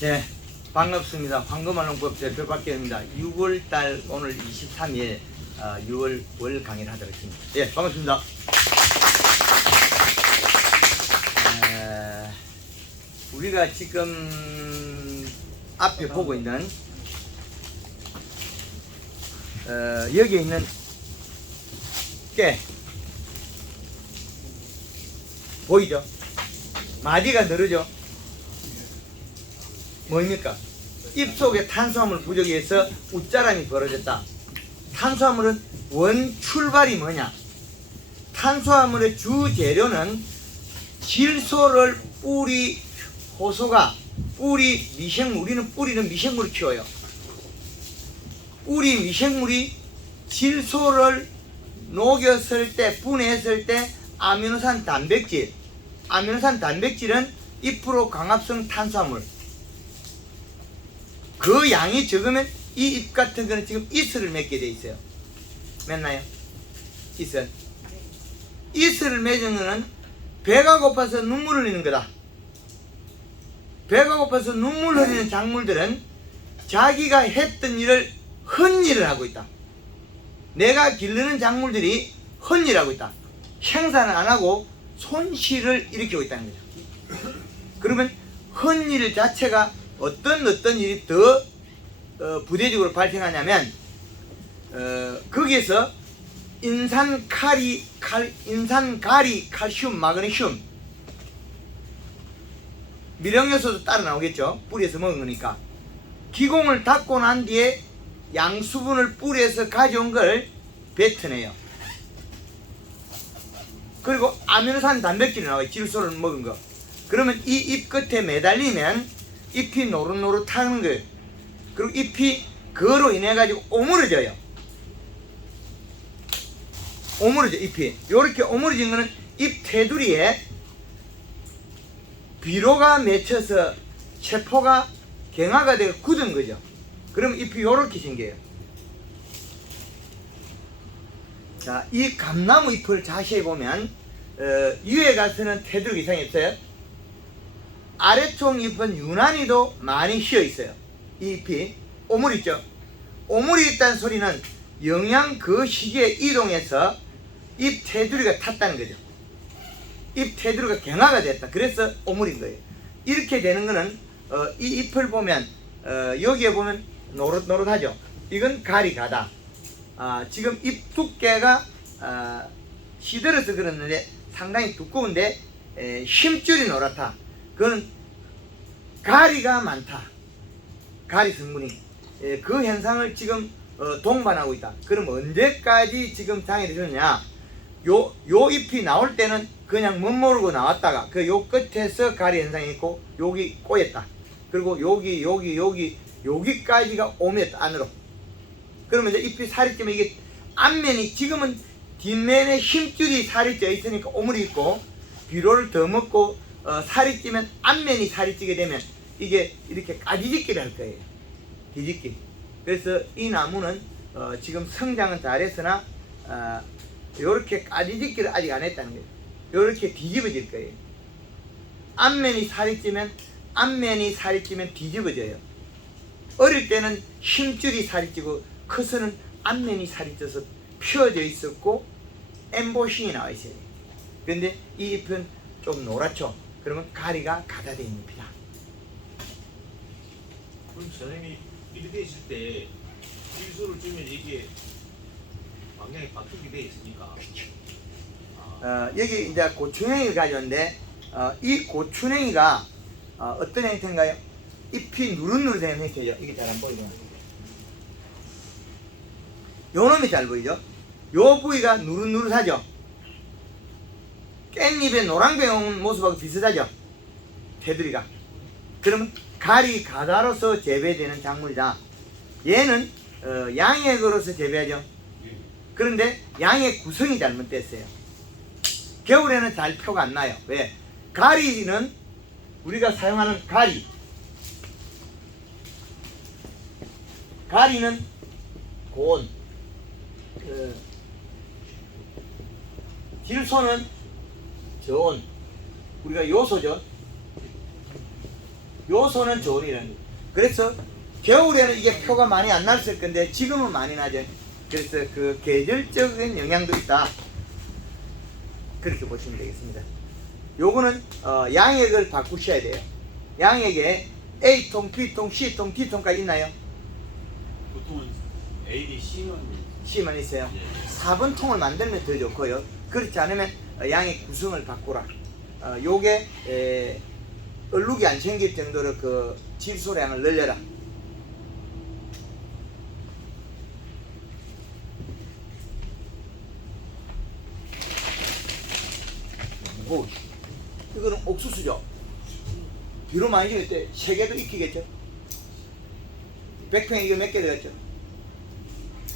네, 반갑습니다. 황금알농법 대표 박기현입니다. 6월달 오늘 23일 6월 월 강의를 하도록 하겠습니다. 예, 반갑습니다. 우리가 지금 앞에 보고 있는 여기에 있는 깨 보이죠? 마디가 늘어져. 뭐입니까? 입속에 탄수화물 부족에 의해서 웃자람이 벌어졌다. 탄수화물은 원 출발이 뭐냐? 탄수화물의 주 재료는 질소를 뿌리 호소가 뿌리 미생물, 우리는 뿌리는 미생물을 키워요. 뿌리 미생물이 질소를 녹였을 때, 분해했을 때 아미노산 단백질, 아미노산 단백질은 2% 광합성 탄수화물. 그 양이 적으면 이 잎 같은 거는 지금 이슬을 맺게 돼 있어요. 맺나요? 이슬. 이슬을 맺은 거는 배가 고파서 눈물을 흘리는 거다. 배가 고파서 눈물 흘리는 작물들은 자기가 했던 일을 헛일을 하고 있다. 내가 기르는 작물들이 헛일을 하고 있다. 생산을 안 하고 손실을 일으키고 있다는 거죠. 그러면 헛일 자체가 어떤 일이 더 부대적으로 발생하냐면 거기에서 인산가리, 칼슘, 마그네슘, 미령요소도 따라 나오겠죠. 뿌리에서 먹은 거니까. 기공을 닫고 난 뒤에 양수분을 뿌리에서 가져온 걸 뱉어내요. 그리고 아미노산 단백질이 나와요. 질소를 먹은 거. 그러면 이 잎 끝에 매달리면 잎이 노릇노릇하는 거예요. 그리고 잎이 그로 인해 가지고 오므러져요. 오므러져. 잎이 이렇게 오므러진 거는 잎 테두리에 비료가 맺혀서 세포가 경화가 되고 굳은 거죠. 그러면 잎이 이렇게 생겨요. 자, 이 감나무 잎을 자세히 보면 위에 가서는 테두리 이상이 없어요. 아래쪽 잎은 유난히도 많이 휘어 있어요. 이 잎이 오물이 있죠. 오물이 있다는 소리는 영양 그 시기에 이동해서 잎 테두리가 탔다는 거죠. 잎 테두리가 경화가 됐다. 그래서 오물인 거예요. 이렇게 되는 거는 이 잎을 보면 여기에 보면 노릇노릇하죠. 이건 가리가다. 지금 잎 두께가 시들어서 그러는데 상당히 두꺼운데 힘줄이 노랗다. 그건 가리가 많다. 가리 성분이 그 현상을 지금 동반하고 있다. 그럼 언제까지 지금 장애를 주느냐? 요 잎이 나올 때는 그냥 멋모르고 나왔다가 그 요 끝에서 가리 현상이 있고 여기 꼬였다. 그리고 여기까지가 오므렸다. 안으로. 그러면 이제 잎이 살이 찌면 이게 앞면이 지금은 뒷면에 힘줄이 살이 쪄 있으니까 오물이 있고 비료를 더 먹고 살이 찌면 앞면이 살이 찌게 되면 이게 이렇게 까지짓기를 할 거예요. 뒤집기. 그래서 이 나무는 지금 성장은 잘했으나 이렇게 까지짓기를 아직 안 했다는 거예요. 이렇게 뒤집어질 거예요. 앞면이 살이 찌면 뒤집어져요. 어릴 때는 힘줄이 살이 찌고 커서는 앞면이 살이 쪄서 펴져 있었고 엠보싱이 나와 있어요. 그런데 이 잎은 좀 노랗죠. 그러면 가리가 가다된 잎이다. 그럼 선생님이 이렇게 있을 때 질소를 주면 이게 방향이 바뀌게 돼 있으니까. 여기 이제 고추냉이를 가져왔는데 이 고추냉이가 어떤 형태인가요? 잎이 누릇누릇한 형태죠. 이게 잘 안 보이죠? 요 놈이 잘 보이죠? 요 부위가 누릇누릇하죠? 깻잎의 노랑병 모습하고 비슷하죠? 테두리가. 그러면 가리 가다로서 재배되는 작물이다. 얘는 양액으로서 재배하죠. 그런데 양의 구성이 잘못됐어요. 겨울에는 잘 표가 안 나요. 왜? 가리는 우리가 사용하는 가리는 고온, 질소는 저온, 우리가 요소죠. 요소는 좋은이라는 거예요. 그래서 겨울에는 이게 표가 많이 안 났을 건데 지금은 많이 나죠. 그래서 그 계절적인 영향도 있다. 그렇게 보시면 되겠습니다. 요거는 양액을 바꾸셔야 돼요. 양액에 A통, B통, C통, D통까지 있나요? 보통은 A, B, C만 C만 있어요. 예. 4번 통을 만들면 더 좋고요. 그렇지 않으면 양의 구성을 바꾸라. 요게 얼룩이 안 생길 정도로 그 질소량을 늘려라. 오, 이거는 옥수수죠. 비로 많이 지을 때 3개도 익히겠죠. 100평에 이거 몇 개 들어갔죠?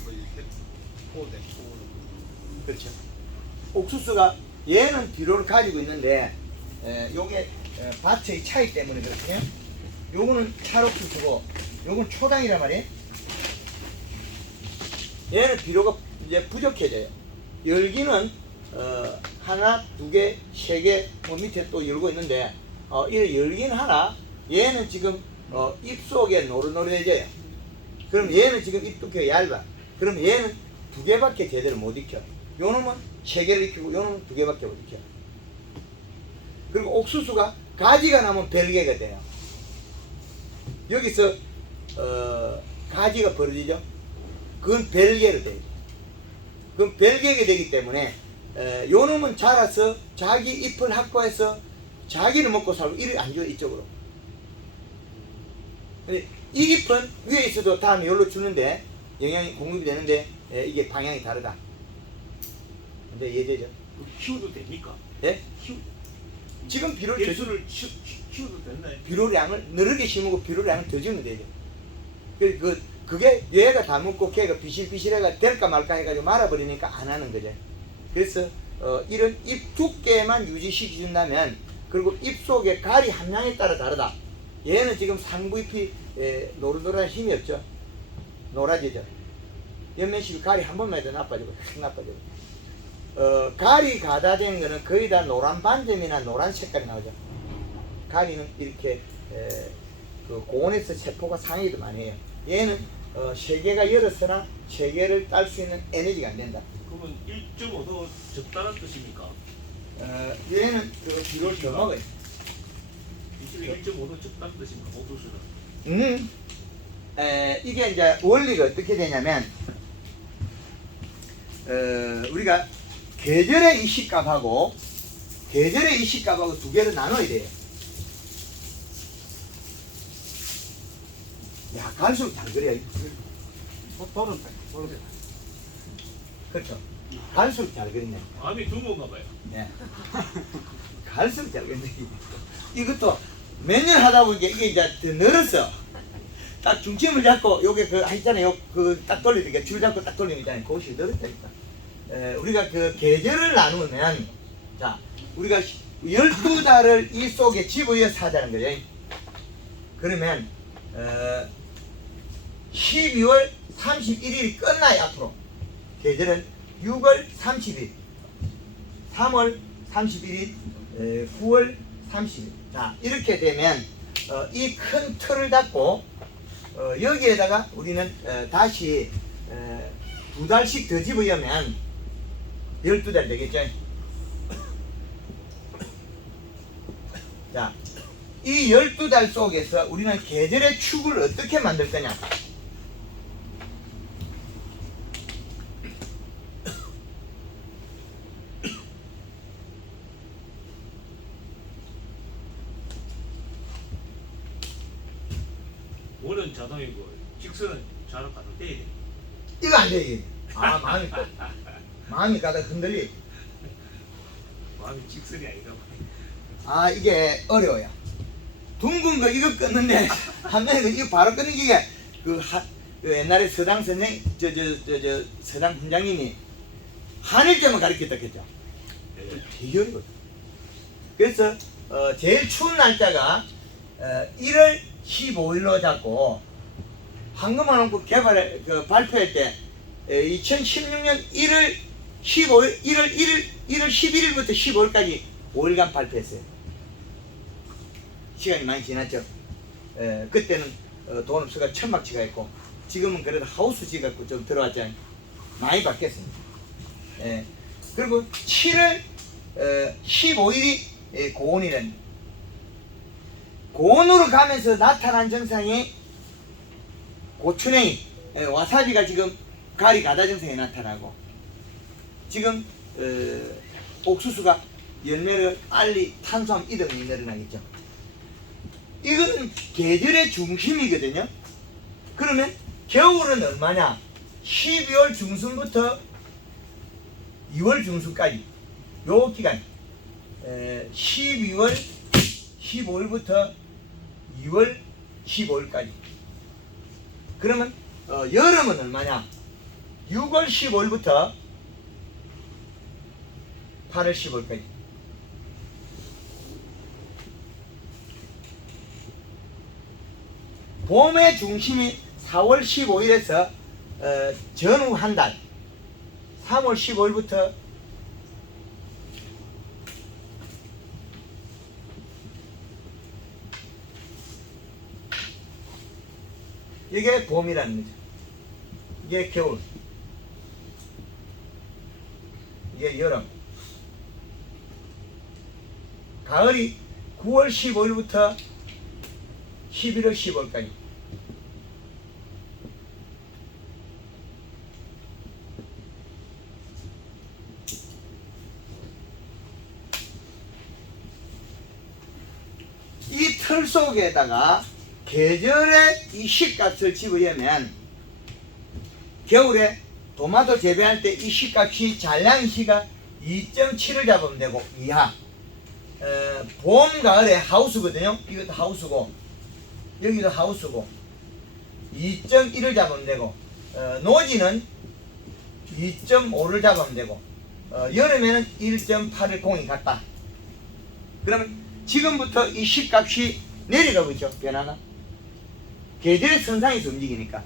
거의 100호 대 그렇죠. 옥수수가 얘는 비료를 가지고 있는데 요게 밭의 차이 때문에 그렇거든요. 요거는 찰옥수수고 요건 초당이란 말이에요. 얘는 비료가 이제 부족해져요. 열기는 하나, 2개, 3개 뭐 밑에 또 열고 있는데 이 열기는 하나, 얘는 지금 잎속에 노릇노릇해져요. 그럼 얘는 지금 잎 두께가 얇아. 그럼 얘는 2개밖에 제대로 못 익혀. 요 놈은 3개를 익히고 요 놈은 2개밖에 못 익혀. 그리고 옥수수가 가지가 나면 별개가 돼요. 여기서 가지가 벌어지죠. 그건 별개로 돼요. 그럼 별개가 되기 때문에 요 놈은 자라서 자기 잎을 확보해서 자기를 먹고 살고 이를 안 줘요. 이쪽으로. 근데 이 잎은 위에 있어도 다음에 여기로 주는데 영양이 공급이 되는데 이게 방향이 다르다. 근데 이해되죠? 키워도 됩니까? 예? 키우 지금 비료를 개수를 키워도 됐나요? 비료량을 느르게 심고 비료량을 더 주면 되죠. 그게 얘가 다 먹고 걔가 비실비실해가 될까 말까 해가지고 말아버리니까 안 하는 거죠. 그래서 이런 잎 두께만 유지시켜준다면, 그리고 잎 속의 가리 함량에 따라 다르다. 얘는 지금 상부 잎이 노릇노릇한 힘이 없죠. 노라지죠. 연면십이 가리 한 번만 해도 나빠지고 확 나빠지고. 가리 가다된 거는 거의 다 노란 반점이나 노란 색깔이 나오죠. 가리는 이렇게 그 고온에서 세포가 상해도 많이 해요. 얘는 세계가 열었으나 세계를 딸 수 있는 에너지가 안 된다. 그러면 1.5도 적당한 뜻입니까? 얘는 그 비료를 더 먹어요. 이쪽에 1.5도 적당한 뜻입니까? 옥수수는? 이게 이제 원리가 어떻게 되냐면, 우리가 계절의 이 시값하고 계절의 이 시값하고 두 개를 나눠야 돼요. 야, 갈수록 잘 그려야. 또는 그렇죠. 갈수록 잘 그리네. 마음이 두꺼운가 봐요. 예. 갈수록 잘 그리네. 이것도 몇 년 하다 보니까 이게 이제 더 늘었어. 딱 중심을 잡고 요게 그 있잖아요. 그 딱 돌리니까 줄 잡고 딱 돌리면 있잖아요. 그것이 늘었다니까. 우리가 그 계절을 나누면, 자, 우리가 12달을 이 속에 집어여서 하자는 거예요. 그러면 12월 31일이 끝나요. 앞으로 계절은 6월 30일, 3월 31일, 9월 30일. 자, 이렇게 되면 이 큰 틀을 잡고 여기에다가 우리는 다시 2달씩 더 집어여면 12달 되겠죠. 자, 이 12달 속에서 우리는 계절의 축을 어떻게 만들 거냐. 원은 자동이고 직선은 좌로 가도 돼. 이거 안 돼, 이게. 마음이 가다 흔들리. 마음이 직선이 아니다. 이게 어려워요. 둥근 거 이거 끊는데 한 명이 이거 바로 끊는 게 그 옛날에 서당 선생 서당 훈장님이 한일점을 가르쳤다 했죠. 되게 어려워요. 그래서 제일 추운 날짜가 1월 15일로 잡고, 황금한원국 개발 발표할 때 2016년 1월 15일 1월 11일부터 15일까지 5일간 발표했어요. 시간이 많이 지났죠. 그때는 돈 없어가 천막지가 있고 지금은 그래도 하우스 지갖고 좀 들어왔잖아요. 많이 바뀌었습니다. 그리고 7월 15일이 고온이랍니다. 고온으로 가면서 나타난 증상이 고추냉이, 와사비가 지금 가리 가다 증상이 나타나고 지금 옥수수가 열매를 빨리 탄수화물 이동이 늘어나겠죠. 이거는 계절의 중심이거든요. 그러면 겨울은 얼마냐? 12월 중순부터 2월 중순까지 요 기간 12월 15일부터 2월 15일까지. 그러면 여름은 얼마냐? 6월 15일부터 8월 15일까지. 봄의 중심이 4월 15일에서 전후 한 달 3월 15일부터 이게 봄이라는 거죠. 이게 겨울, 이게 여름. 가을이 9월 15일부터 11월 15일까지. 이 틀 속에다가 계절의 이 시값을 집으려면 겨울에 토마토 재배할 때 이 시값이 잔량시가 2.7을 잡으면 되고 이하. 봄, 가을에 하우스거든요. 이것도 하우스고 여기도 하우스고 2.1을 잡으면 되고 노지는 2.5를 잡으면 되고 여름에는 1.8을 공이 같다. 그러면 지금부터 이 시값이 내려가고 있죠. 변화가 계절의 선상에서 움직이니까.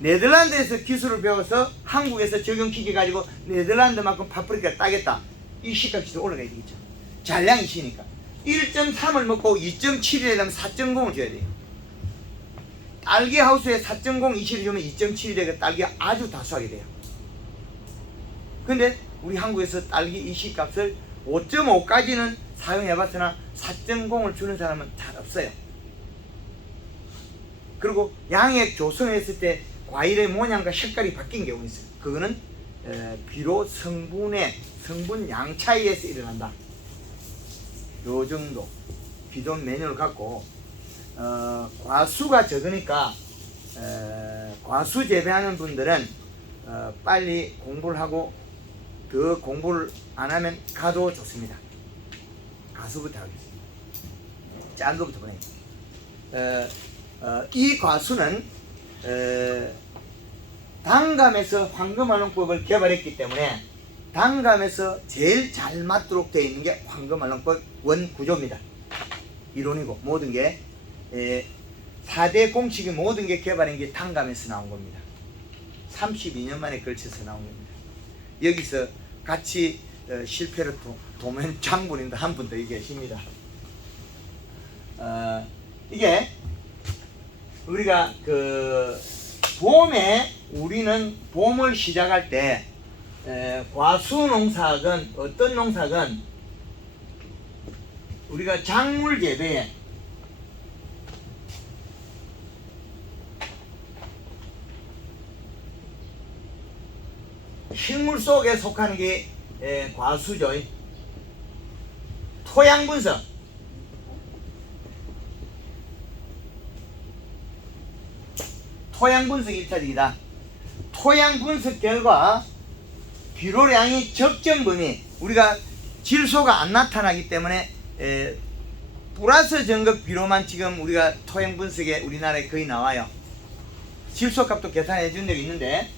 네덜란드에서 기술을 배워서 한국에서 적용시켜 가지고 네덜란드만큼 파프리카 따겠다. 이 시값이 더 올라가야 되겠죠. 잔량이 시니까 1.3을 먹고 2.7이 되려면 4.0을 줘야 돼요. 딸기 하우스에 4.0 이시를 주면 2.7이 되고 딸기가 아주 다수하게 돼요. 근데 우리 한국에서 딸기 이시값을 5.5까지는 사용해봤으나 4.0을 주는 사람은 잘 없어요. 그리고 양액 조성했을 때 과일의 모양과 색깔이 바뀐 경우가 있어요. 그거는 비료 성분의 성분 양 차이에서 일어난다. 요 정도 기존 메뉴를 갖고 과수가 적으니까 과수 재배하는 분들은 빨리 공부를 하고 더 공부를 안 하면 가도 좋습니다. 가수부터 하겠습니다. 짠 거부터 보내요. 이 과수는 단감에서 황금알롱법을 개발했기 때문에 단감에서 제일 잘 맞도록 되어 있는 게 황금알롱법 원구조입니다. 이론이고 모든 게 4대 공식이 모든 게 개발한 게 단감에서 나온 겁니다. 32년 만에 걸쳐서 나온 겁니다. 여기서 같이 실패를 도면 장군인데 한 분 더 계십니다. 이게 우리가 그 봄에 우리는 봄을 시작할 때 과수 농사건 어떤 농사건 우리가 작물 재배에 식물 속에 속하는 게 과수죠. 토양 분석, 토양 분석이 1차적이다. 토양 분석 결과 비료량이 적정 범위, 우리가 질소가 안 나타나기 때문에 플러스 정급 비료만 지금 우리가 토양 분석에 우리나라에 거의 나와요. 질소 값도 계산해 준 적이 있는데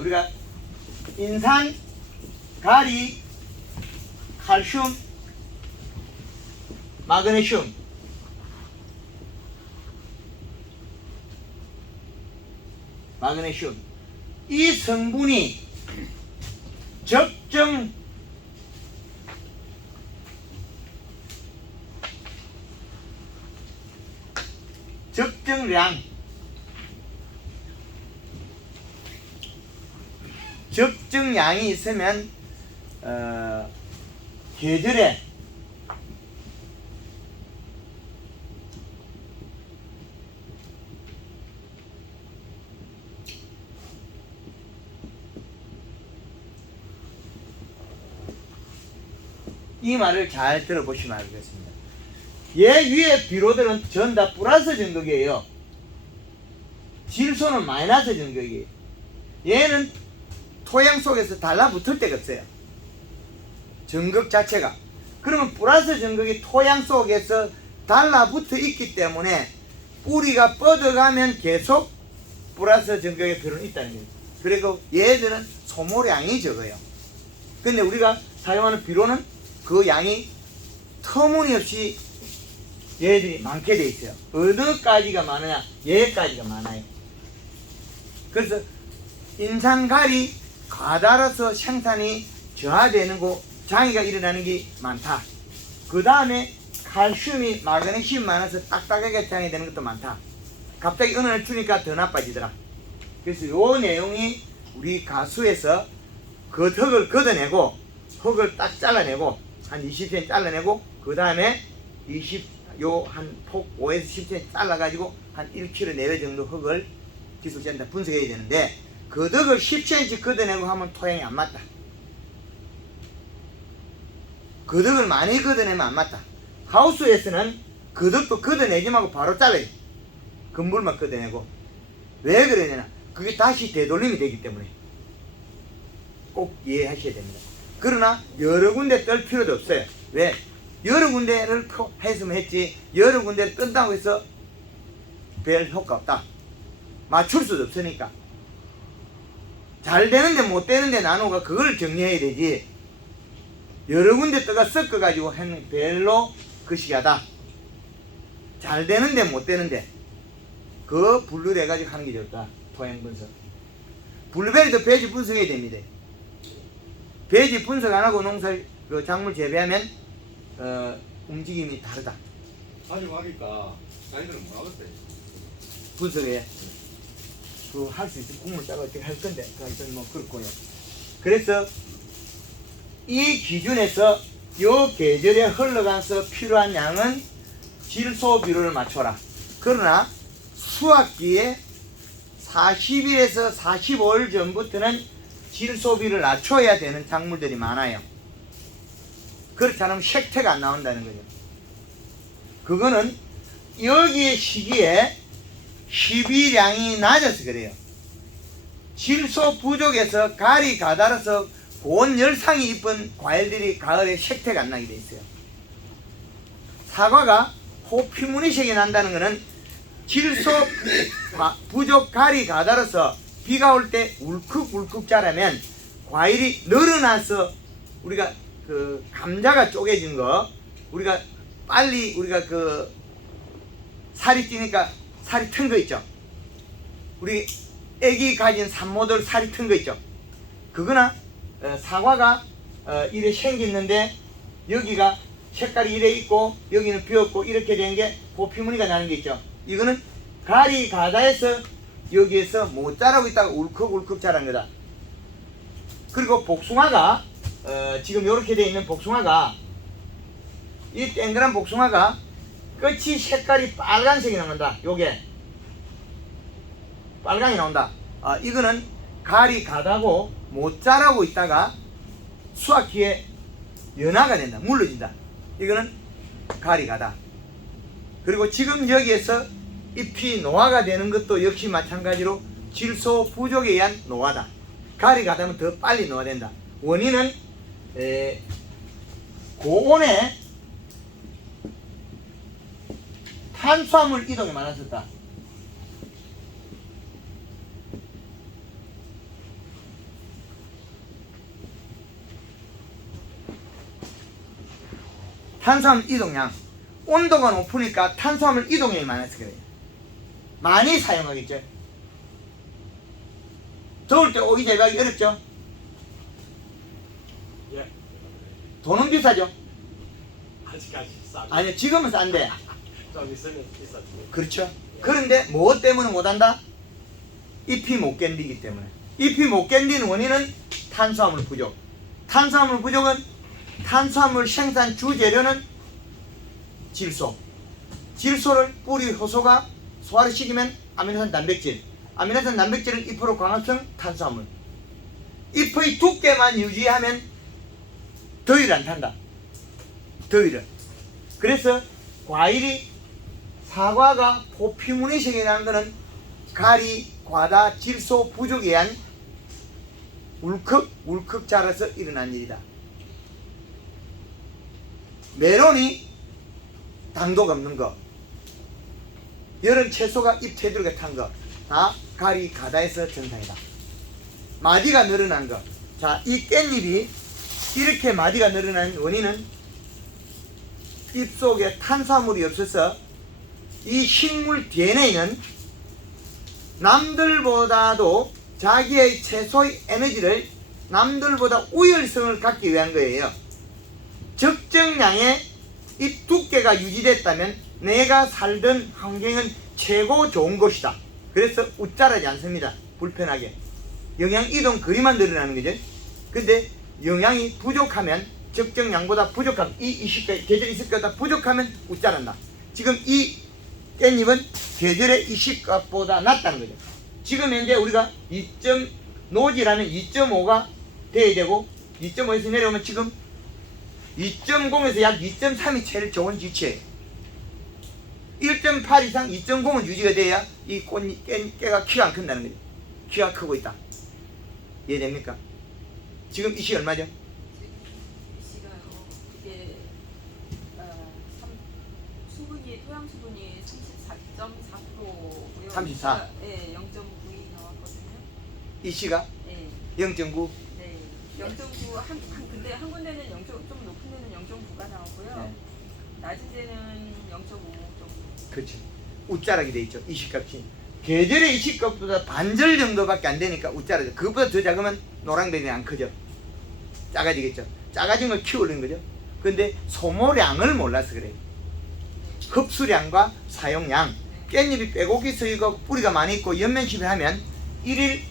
우리가 인산, 가리, 칼슘, 마그네슘, 이 성분이 적정 적정량, 적정량이 있으면 계절에 이 말을 잘 들어보시면 알겠습니다. 얘 위에 비료들은 전 다 플러스 전극이에요. 질소는 마이너스 전극이에요. 얘는 토양 속에서 달라붙을 데가 없어요. 전극 자체가. 그러면 플러스 전극이 토양 속에서 달라붙어 있기 때문에 뿌리가 뻗어가면 계속 플러스 전극의 필요는 있다는 거예요. 그리고 얘들은 소모량이 적어요. 근데 우리가 사용하는 비료는 그 양이 터무니없이 얘들이 많게 돼 있어요. 어느까지가 많으냐? 얘까지가 많아요. 그래서 인산갈이 가달아서 생산이 저하되는 거, 장애가 일어나는 게 많다. 그 다음에 칼슘이 마그네슘이 많아서 딱딱하게 장애되는 것도 많다. 갑자기 어느 날 주니까 더 나빠지더라. 그래서 요 내용이 우리 가수에서 그 흙을 걷어내고 흙을 딱 잘라내고 한 20cm 잘라내고 그 다음에 한 폭 5에서 10cm 잘라가지고 한 1kg 내외 정도 흙을 기술센터 분석해야 되는데 그 흙을 10cm 걷어내고 하면 토양이 안 맞다. 그 흙을 많이 걷어내면 안 맞다. 하우스에서는 그 흙도 걷어내지 말고 바로 잘라요. 근물만 걷어내고. 왜 그러냐? 그게 다시 되돌림이 되기 때문에 꼭 이해하셔야 됩니다. 그러나 여러 군데 뜰 필요도 없어요. 왜? 여러 군데를 했으면 했지 여러 군데를 뜬다고 해서 별 효과 없다. 맞출 수도 없으니까. 잘 되는데 못 되는데 나누가 그걸 정리해야 되지 여러 군데 떠가 섞어가지고 하는 별로 거시기하다. 잘 되는데 못 되는데 그 분류를 해가지고 하는 게 좋다. 토양 분석. 블루베리도 배지 분석해야 됩니다. 배지 분석 안 하고 농사 그 작물 재배하면 움직임이 다르다. 가져가니까 자기들은 뭐 하겠어요? 분석해. 그 할 수 있으면 국물 짜고 어떻게 할 건데 하여튼 뭐 그렇고요. 그래서 이 기준에서 요 계절에 흘러가서 필요한 양은 질소 비율을 맞춰라. 그러나 수확기에 40일에서 45일 전부터는 질소비를 낮춰야 되는 작물들이 많아요. 그렇지 않으면 색태가 안 나온다는 거죠. 그거는 여기의 시기에 희비량이 낮아서 그래요. 질소 부족에서 갈이 가달아서 고온 열상이 이쁜 과일들이 가을에 색태가 안 나게 돼 있어요. 사과가 호피무늬 색이 난다는 것은 질소 부족 갈이 가달아서 비가 올 때 울컥울컥 자라면 과일이 늘어나서 우리가 그 감자가 쪼개진 거 우리가 빨리 우리가 그 살이 찌니까 살이 튼 거 있죠. 우리 애기 가진 산모들 살이 튼 거 있죠. 그거나 사과가 이래 생겼는데 여기가 색깔이 이래 있고 여기는 비었고 이렇게 된 게 호피무늬가 나는 게 있죠. 이거는 갈이 가다해서 여기에서 못 자라고 있다가 울컥울컥 자란 거다. 그리고 복숭아가 지금 이렇게 되어 있는 복숭아가 이 땡그란 복숭아가 끝이 색깔이 빨간색이 나온다. 요게 빨강이 나온다. 이거는 갈이 가다고 못 자라고 있다가 수확기에 연화가 된다. 물러진다. 이거는 갈이 가다. 그리고 지금 여기에서 잎이 노화가 되는 것도 역시 마찬가지로 질소 부족에 의한 노화다. 갈이 가다면 더 빨리 노화된다. 원인은 고온에 탄수화물 이동이 많았었다. 탄수화물 이동량. 온도가 높으니까 탄수화물 이동량이 많아서 그래요. 많이 사용하겠죠. 더울 때 오이 재배하기 어렵죠. 예. 돈은 비싸죠. 아직까지 싸. 아니요, 지금은 싼데 좀 있으면 있었지. 그렇죠. 그런데 무엇 때문에 못한다? 잎이 못 견디기 때문에. 잎이 못 견디는 원인은 탄수화물 부족. 탄수화물 부족은 탄수화물 생산 주재료는 질소. 질소를 뿌리 효소가 소화를 시키면 아미노산 단백질. 아미노산 단백질은 잎으로 광합성 탄수화물. 잎의 두께만 유지하면 더위를 안 탄다. 더위를. 그래서 과일이 사과가 포피문이식이라는 것은 가리, 과다, 질소 부족에 의한 울컥 자라서 일어난 일이다. 메론이 당도가 없는 거, 여름 채소가 잎 테두리가 탄 거, 다 가리, 과다에서 증상이다. 마디가 늘어난 거. 자, 이 깻잎이 이렇게 마디가 늘어난 원인은 잎 속에 탄수화물이 없어서 이 식물 DNA는 남들보다도 자기의 채소의 에너지를 남들보다 우열성을 갖기 위한 거예요. 적정량의 잎 두께가 유지됐다면 내가 살던 환경은 최고 좋은 것이다. 그래서 웃자라지 않습니다. 불편하게. 영양 이동 거리만 늘어나는 거죠. 근데 영양이 부족하면 적정량보다 부족하면 이 이식과 계절 이식보다 부족하면 웃자란다. 지금 이 깻잎은 계절의 이식값보다 낮다는 거죠. 지금 현재 우리가 노지라면 2.5가 돼야 되고 2.5에서 내려오면 지금 2.0에서 약 2.3이 제일 좋은 지치예요. 1.8 이상 2.0은 유지가 돼야 이 깨가 키가 안 큰다는 거죠. 키가 크고 있다. 이해됩니까? 지금 이 시 얼마죠? 시가요. 이게 수분이 토양 수분이 34.4%고요. 34. 네, 0.9이 나왔거든요. 이 시가 네, 0.9. 네, 0.9 근데 한 군데는 좀 높은 데는 0.9가 나오고요. 네. 낮은 데는 0.5 정도. 그렇죠. 웃자락이 돼 있죠. 이식값이. 계절의 이식값보다 반절 정도밖에 안 되니까 웃자라죠. 그것보다 더 작으면 노랑뱀이 안 크죠. 작아지겠죠. 작아진 걸 키우는 거죠. 근데 소모량을 몰라서 그래요. 흡수량과 사용량. 깻잎이 빼곡히 쓰이고 뿌리가 많이 있고 연면식을 하면 1일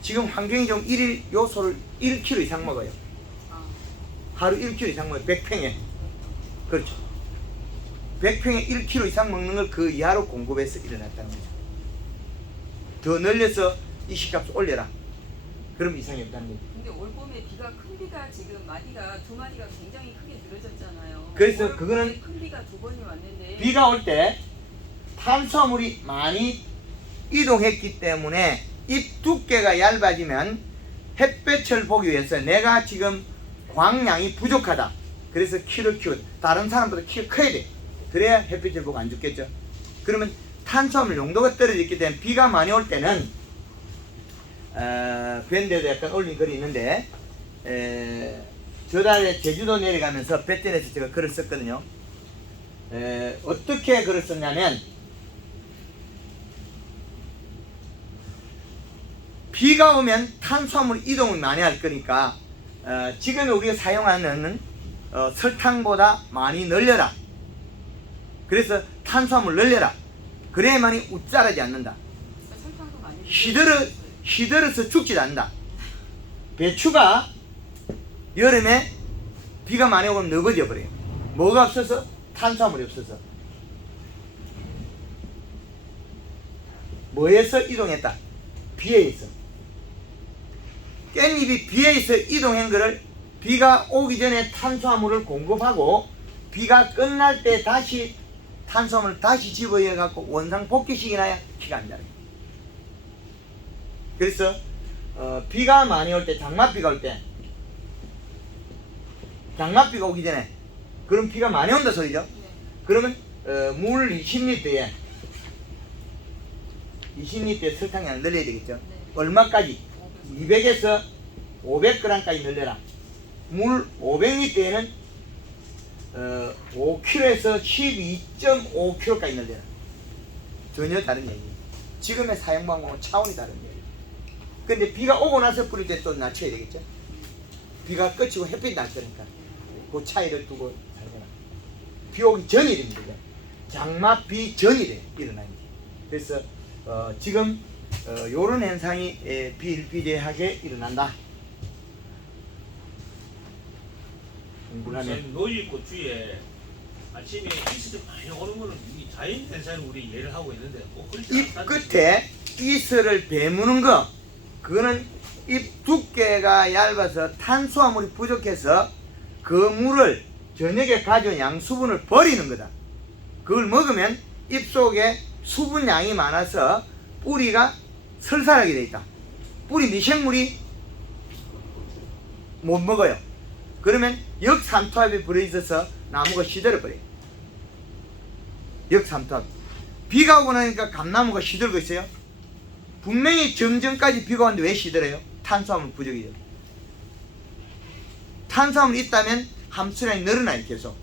지금 환경이 좀 1일 요소를 1kg 이상 먹어요. 아, 하루 1kg 이상 먹어요. 100평에. 그렇죠. 100평에 1kg 이상 먹는 걸 그 이하로 공급해서 일어났다는 거죠. 더 늘려서 이식값을 올려라. 그럼 이상이 없다는 거죠. 근데 올 봄에 큰 비가 지금 두 마디가 굉장히 크게 늘어졌잖아요. 그래서 올 그거는 봄에 큰 비가 2번이 왔는데 비가 올 때 탄수화물이 많이 이동했기 때문에 잎 두께가 얇아지면 햇볕을 보기 위해서 내가 지금 광량이 부족하다. 그래서 키를 키워. 다른 사람보다 키가 커야 돼. 그래야 햇빛을 보고 안 죽겠죠. 그러면 탄수화물 농도가 떨어졌기 때문에 비가 많이 올 때는 밴드에도 약간 올린 글이 있는데 저달에 제주도 내려가면서 배전에서 제가 글을 썼거든요. 어떻게 글을 썼냐면 비가 오면 탄수화물 이동을 많이 할 거니까 지금 우리가 사용하는 설탕보다 많이 늘려라. 그래서 탄수화물 늘려라. 그래야만이 웃자라지 않는다. 설탕도 많이 시들어서 죽지 않는다. 배추가 여름에 비가 많이 오면 너거져 버려요. 뭐가 없어서? 탄수화물이 없어서. 뭐에서 이동했다? 비에 있어. 깻잎이 비에 있어 이동한 거를 비가 오기 전에 탄수화물을 공급하고 비가 끝날 때 다시 탄수화물을 다시 집어여 갖고 원상 복귀시키 나야 키가 안 자라요. 그래서 비가 많이 올 때, 장맛비가 올 때, 장맛비가 오기 전에 그럼 비가 많이 온다 소리죠. 그러면 물 20리터에 20리터에 설탕량을 늘려야 되겠죠. 얼마까지? 200에서 500g까지 늘려라. 물 500리터에는 5kg에서 12.5kg까지 늘려라. 전혀 다른 얘기예요. 지금의 사용 방법은 차원이 다른 얘기예요. 근데 비가 오고 나서 뿌릴 때 또 낮춰야 되겠죠. 비가 끝이고 햇빛이 날 거니까 그 차이를 두고 살거나. 비 오기 전 일입니다. 장마 비전이 일어나는 거예요. 그래서 지금 이런 현상이 비일비재하게 일어난다. 공부를 하면 노지고추에 아침에 이슬이 많이 오는 거는 이 자연 현상을 우리 이해를 하고 있는데 꼭 그렇지 잎 않다는 끝에 이슬을 베무는 거, 그거는 잎 두께가 얇아서 탄수화물이 부족해서 그 물을 저녁에 가져온 양수분을 버리는 거다. 그걸 먹으면 잎 속에 수분량이 많아서 뿌리가 설사하게 돼 있다. 뿌리 미생물이 못 먹어요. 그러면 역삼투압이 벌어져서 나무가 시들어버려요. 역삼투압. 비가 오고 나니까 감나무가 시들고 있어요. 분명히 정전까지 비가 오는데 왜 시들어요? 탄수화물 부족이죠. 탄수화물이 있다면 함수량이 늘어나요, 계속.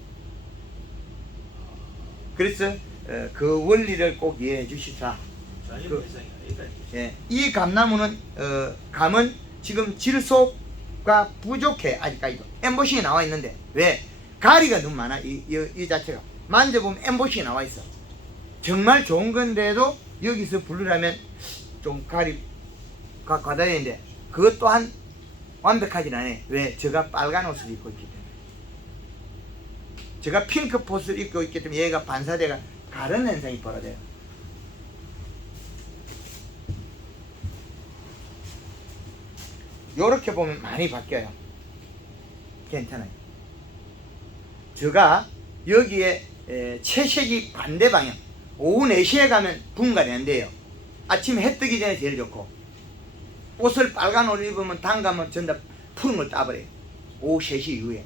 그래서 그 원리를 꼭 이해해 주시다. 자연 그- 현상이 아니다. 이 감나무는 감은 지금 질소가 부족해. 아직까지도 엠보싱이 나와 있는데 왜? 가리가 너무 많아. 이 자체가 만져보면 엠보싱이 나와 있어. 정말 좋은 건데도 여기서 부르려면 좀 가리가 과다되는데 그것 또한 완벽하진 않아요. 왜? 제가 빨간 옷을 입고 있기 때문에. 제가 핑크 옷을 입고 있기 때문에 얘가 반사대가 가른 현상이 벌어져요. 요렇게 보면 많이 바뀌어요. 괜찮아요. 제가 여기에 채색이 반대 방향, 오후 4시에 가면 분갈이 안 돼요. 아침에 해 뜨기 전에 제일 좋고, 옷을 빨간 옷을 입으면 담가면 전부 푸른 걸 따버려요. 오후 3시 이후에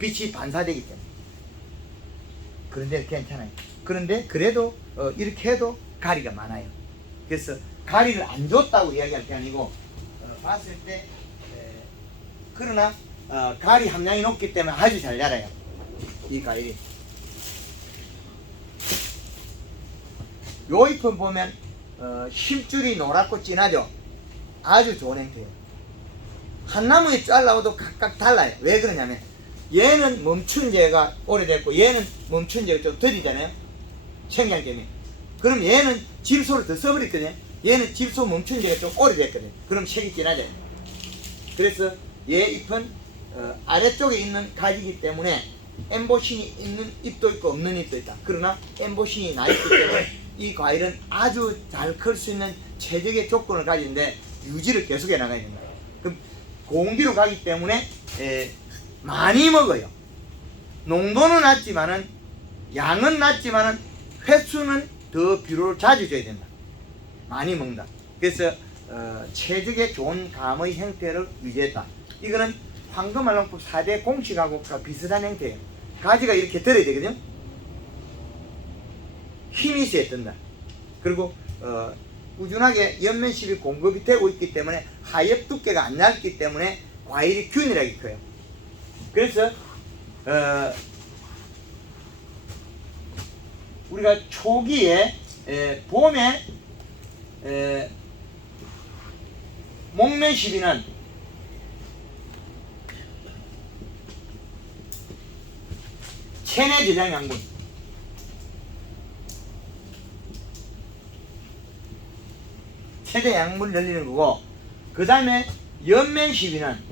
빛이 반사되기 때문에. 그런데 괜찮아요. 그런데 그래도 이렇게 해도 가리가 많아요. 그래서 가리를 안 줬다고 이야기할 게 아니고 봤을 때 그러나 가리 함량이 높기 때문에 아주 잘 자라요. 이 과일이. 요 잎은 보면 심줄이 노랗고 진하죠. 아주 좋은 형태예요. 한 나무에 잘라도 각각 달라요. 왜 그러냐면 얘는 멈춘 지가 오래됐고 얘는 멈춘 지가 좀 더디잖아요. 생장 때문에. 그럼 얘는 질소를 더 써버렸거든요. 얘는 질소 멈춘 지가 좀 오래됐거든요. 그럼 색이 진하죠. 그래서 얘 잎은 아래쪽에 있는 가지이기 때문에 엠보싱이 있는 잎도 있고 없는 잎도 있다. 그러나 엠보싱이 나 있기 때문에 이 과일은 아주 잘 클 수 있는 최적의 조건을 가지는데 유지를 계속해 나가야 된다. 그럼 공기로 가기 때문에 많이 먹어요. 농도는 낮지만은 양은 낮지만은 횟수는 더 비료를 자주 줘야 된다. 많이 먹는다. 그래서 최적의 좋은 감의 형태를 유지했다. 이거는 황금알롱법 4대 공식하고 비슷한 형태예요. 가지가 이렇게 들어야 되거든요. 힘이 있어야 뜬다. 그리고 꾸준하게 연면십이 공급이 되고 있기 때문에 하엽 두께가 안 얇기 때문에 과일이 균일하게 커요. 그래서 우리가 초기에 봄에 목매시비는 체내 저장 양분, 체내 양분을 늘리는 거고, 그 다음에 연면시비는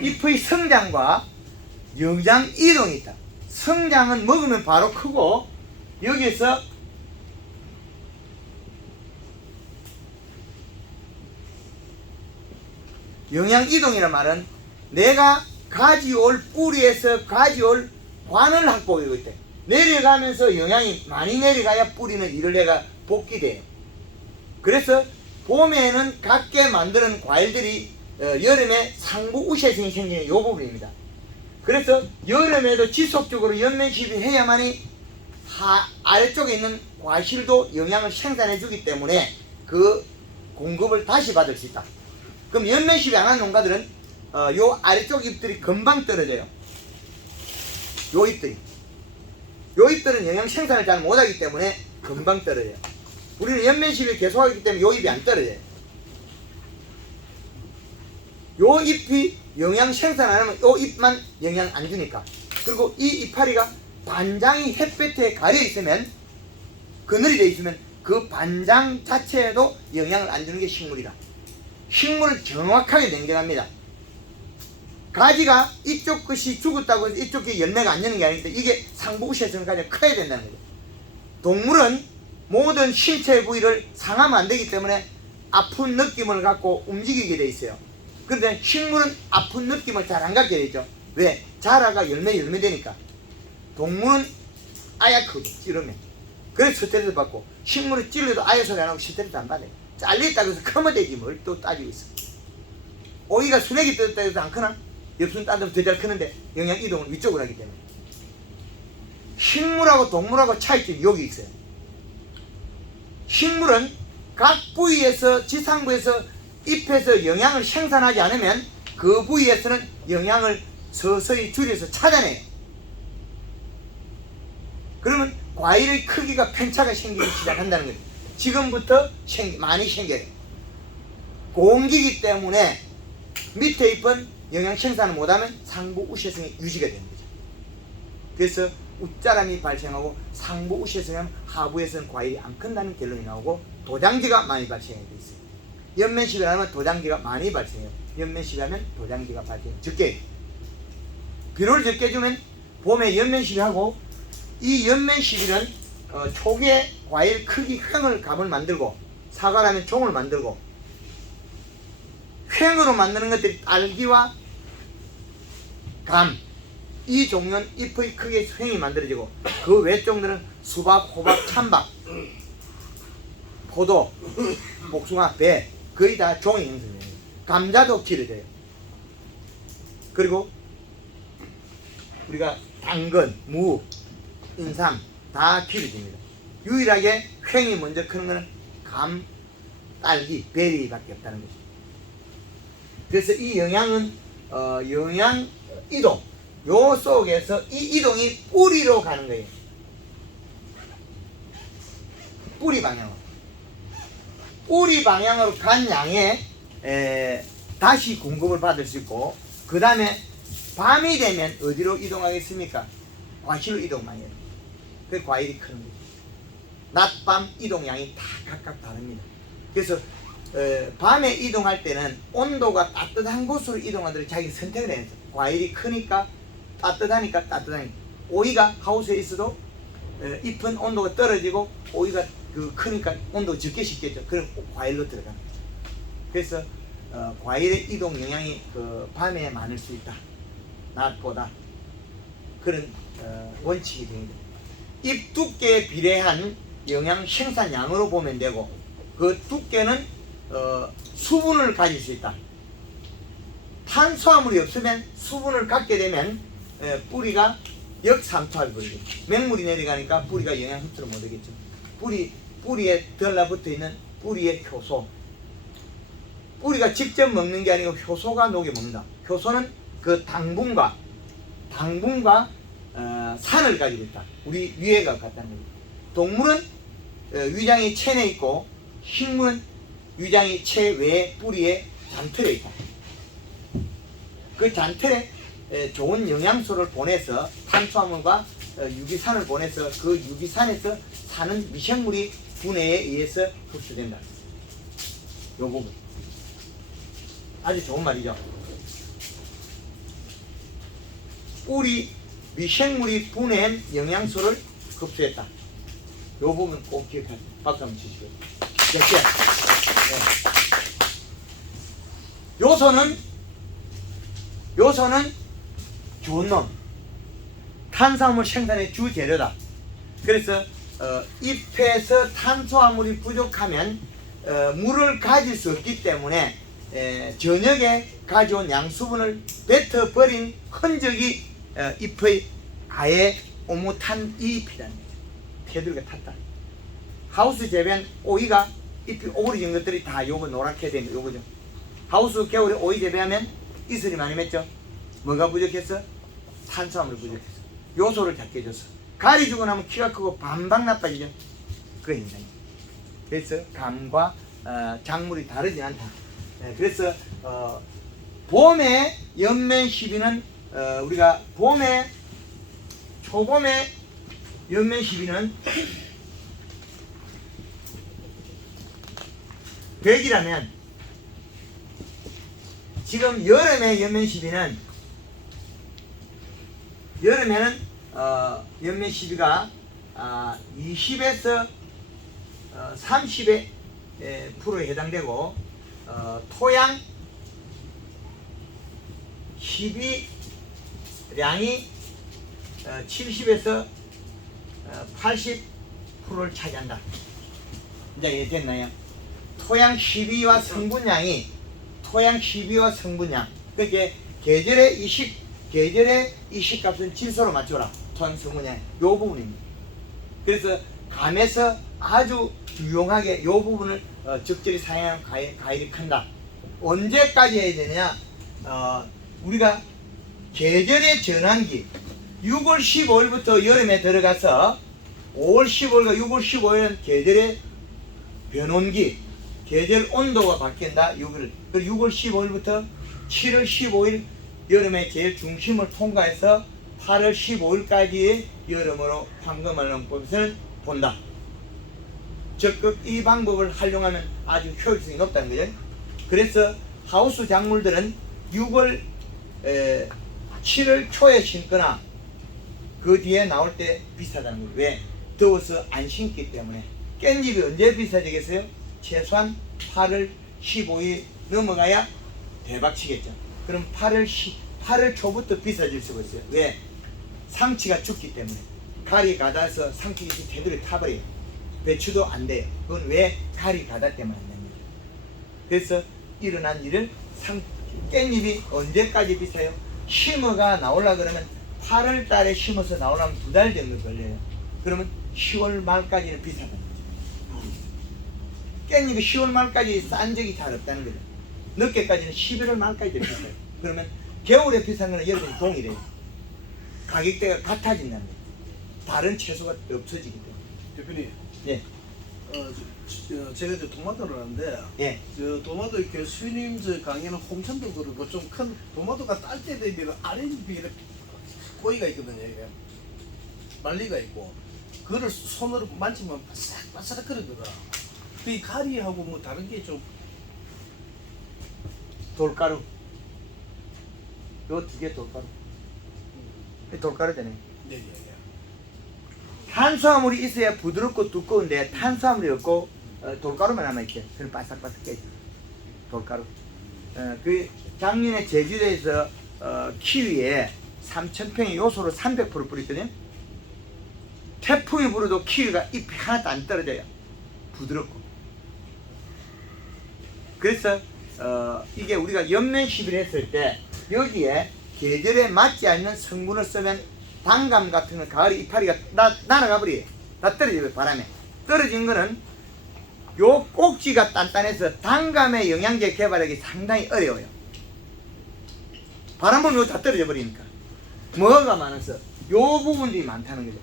잎의 성장과 영장 이동이 있다. 성장은 먹으면 바로 크고, 여기에서 영양 이동이란 말은 내가 가지올 뿌리에서 가지올 관을 확보하고 있대. 내려가면서 영양이 많이 내려가야 뿌리는 일을 해가 복귀돼요. 그래서 봄에는 각게 만드는 과일들이 여름에 상부 우세성이 생기는 이 부분입니다. 그래서 여름에도 지속적으로 연면시비를 해야만이 아래쪽에 있는 과실도 영양을 생산해 주기 때문에 그 공급을 다시 받을 수 있다. 그럼 연면시비 안 하는 농가들은 요 아래쪽 잎들이 금방 떨어져요. 요 잎들은 영양 생산을 잘 못하기 때문에 금방 떨어져요. 우리는 연면시비를 계속하기 때문에 요 잎이 안 떨어져요. 요 잎이 영양 생산 안 하면 요 잎만 영양 안 주니까. 그리고 이 이파리가 반장이 햇볕에 가려 있으면, 그늘이 되어 있으면 그 반장 자체에도 영향을 안 주는 게 식물이다. 식물은 정확하게 냉정합니다. 가지가 이쪽 것이 죽었다고 해서 이쪽 게 열매가 안 여는 게 아니기 때문에 이게 상부우시에서는 가장 커야 된다는 거죠. 동물은 모든 신체 부위를 상하면 안 되기 때문에 아픈 느낌을 갖고 움직이게 돼 있어요. 그런데 식물은 아픈 느낌을 잘 안 갖게 되죠. 왜? 자라가 열매 되니까. 동물은 아야크거든, 찌르면. 그래서 스트레스 받고, 식물은 찔러도 아야 소리 안 하고 스트레스 안 받아요. 잘렸다고 해서 크면 되지 뭘 또 따지고 있어. 오이가 순액이 뜯었다고 해서 안 크나? 엽순 따르면 더 잘 크는데 영양 이동을 위쪽으로 하기 때문에. 식물하고 동물하고 차이점이 여기 있어요. 식물은 각 부위에서, 지상부에서, 잎에서 영양을 생산하지 않으면 그 부위에서는 영양을 서서히 줄여서 찾아내요. 그러면 과일의 크기가 편차가 생기기 시작한다는 거예요. 지금부터 많이 생겨요. 공기이기 때문에 밑에 잎은 영양 생산을 못하면 상부 우시성이 유지가 되는 거죠. 그래서 웃자람이 발생하고 상부 우시성이 하면 하부에서는 과일이 안 큰다는 결론이 나오고 도장지가 많이 발생하게 돼 있어요. 연면시비를 하면 도장지가 많이 발생해요. 연면시비 하면 도장지가 발생 적게 해요. 비료를 적게 주면 봄에 연면시비하고, 이 연면시비는 초기에 과일 크기 횡을 감을 만들고, 사과라면 종을 만들고, 횡으로 만드는 것들이 딸기와 감, 이 종류는 잎의 크기의 횡이 만들어지고, 그 외 종들은 수박, 호박, 찬박, 포도, 복숭아, 배, 거의 다 종이 형성돼요. 감자도 길어져요. 그리고 우리가 당근, 무, 인삼 다 길어집니다. 유일하게 횡이 먼저 크는 것은 감, 딸기, 베리밖에 없다는 거죠. 그래서 이 영양은 영양 이동, 요 속에서 이 이동이 뿌리로 가는 거예요. 뿌리 방향으로. 뿌리 방향으로 간 양에 다시 공급을 받을 수 있고, 그 다음에 밤이 되면 어디로 이동하겠습니까? 과실로 이동 많이 해요. 그 과일이 크는 거죠. 낮, 밤 이동량이 다 각각 다릅니다. 그래서 밤에 이동할 때는 온도가 따뜻한 곳으로 이동하도록 자기 선택을 해야 돼요. 과일이 크니까 따뜻하니까 따뜻하니까. 오이가 하우스에 있어도 잎은 온도가 떨어지고 오이가 크니까 온도가 적게 식겠죠. 그럼 과일로 들어가는 거죠. 그래서 과일의 이동 영향이 밤에 많을 수 있다. 낮보다. 그런 원칙이 됩니다. 잎 두께에 비례한 영양 생산량으로 보면 되고, 그 두께는 수분을 가질 수 있다. 탄수화물이 없으면 수분을 갖게 되면 뿌리가 역삼투압이 벌어져요. 맹물이 내려가니까 뿌리가 영양 흡수를 못하겠죠. 뿌리에 들러붙어 있는 뿌리의 효소. 뿌리가 직접 먹는 게 아니고 효소가 녹여 먹는다. 효소는 그 당분과 산을 가지고 있다. 우리 위에가 같다는 거죠. 동물은 위장이 체내에 있고, 식물은 위장이 체외 뿌리에 잔털에 있다. 그 잔털에 좋은 영양소를 보내서 탄수화물과 유기산을 보내서 그 유기산에서 사는 미생물이 분해에 의해서 흡수된다. 요 부분 아주 좋은 말이죠. 뿌리 미생물이 분해한 영양소를 흡수했다. 요 부분 꼭 기억하세요. 박수 한번 치시고요. 몇 개? 네. 요소는 좋은 놈. 탄수화물 생산의 주 재료다. 그래서 잎에서 탄수화물이 부족하면 물을 가질 수 없기 때문에 저녁에 가져온 양수분을 뱉어버린 흔적이 잎의 아예 오므탄 잎이라는 거죠. 테두리가 탔다. 하우스 재배한 오이가 잎이 오그려진 것들이 다 요거 노랗게 된 요거죠. 하우스 겨울에 오이 재배하면 이슬이 많이 맺죠. 뭐가 부족했어? 탄수화물이 부족했어. 요소를 작게 줬어. 가리 주고 나면 키가 크고 반방 나빠지죠. 그 현상이에요. 그래서 감과 작물이 다르지 않다. 그래서 봄에 연면 시비는 우리가 초봄에 연면 시비는 100이라면 지금 여름에 연면 시비는 여름에는 연면 시비가 20에서 30의 프로에 해당되고 토양 시비량이 70에서 80%를 차지한다. 이제 이해됐나요? 토양 시비와 성분량이 그게 계절의 이식값은 질소로 맞춰라. 토양 성분량 요 부분입니다. 그래서 감에서 아주 유용하게 요 부분을 적절히 사용하는 과일이 큰다. 언제까지 해야 되냐? 우리가 계절의 전환기 6월 15일부터 여름에 들어가서 5월 15일과 6월 15일은 계절의 변온기, 계절 온도가 바뀐다. 6월 15일부터 7월 15일 여름의 제일 중심을 통과해서 8월 15일까지의 여름으로 황금을 넘고서는 본다. 적극 이 방법을 활용하면 아주 효율성이 높다는 거죠. 그래서 하우스 작물들은 7월 초에 심거나 그 뒤에 나올 때 비싸다는 거예요. 왜? 더워서 안 심기 때문에. 깻잎이 언제 비싸지겠어요? 최소한 8월 15일 넘어가야 대박치겠죠. 그럼 8월 초부터 비싸질 수가 있어요. 왜? 상치가 죽기 때문에. 가리 가다서 상치가 제대로 타버려요. 배추도 안 돼요. 그건 왜? 가리 가다 때문에 안 됩니다. 그래서 일어난 일을 깻잎이 언제까지 비싸요? 심어가 나오려 그러면 8월 달에 심어서 나오려면 2달 정도 걸려요. 그러면 10월 말까지는 비싸다는 거죠. 깻잎이 10월 말까지 싼 적이 잘 없다는 거죠. 늦게까지는 11월 말까지 비싸요. 그러면 겨울에 비싼 거는 여름에 동일해요. 가격대가 같아진다는 거예요. 다른 채소가 없어지기 때문에. 대표님, 예. 제가 이제 도마토를 하는데, 예. 저 도마토 교수님 저 강의는 홍천도 그렇고 좀 큰 도마토가 딸 때 되면 아랫잎이 이렇게 꼬이가 있거든요. 이게 말리가 있고, 그거를 손으로 만지면 바삭바삭 거리거든. 그 가리하고 뭐 다른 게 좀 돌가루. 요 2개 돌가루. 돌가루잖아요. 네. 탄수화물이 있어야 부드럽고 두꺼운데 탄수화물이 없고 돌가루만 남아있게. 그럼 바삭바삭 깨져. 돌가루. 그 작년에 제주도에서 키위에 3,000평의 요소를 300% 뿌렸거든요. 태풍이 불어도 키위가 잎이 하나도 안 떨어져요. 부드럽고. 그래서 이게 우리가 연면 시비를 했을 때 여기에 계절에 맞지 않는 성분을 쓰면 단감 같은 건 가을에 이파리가 날아가 버려요. 다 떨어져요. 바람에. 떨어진 거는 요 꼭지가 단단해서 단감의 영양제 개발하기 상당히 어려워요. 바람 불면 다 떨어져 버리니까. 뭐가 많아서 요 부분들이 많다는 거죠.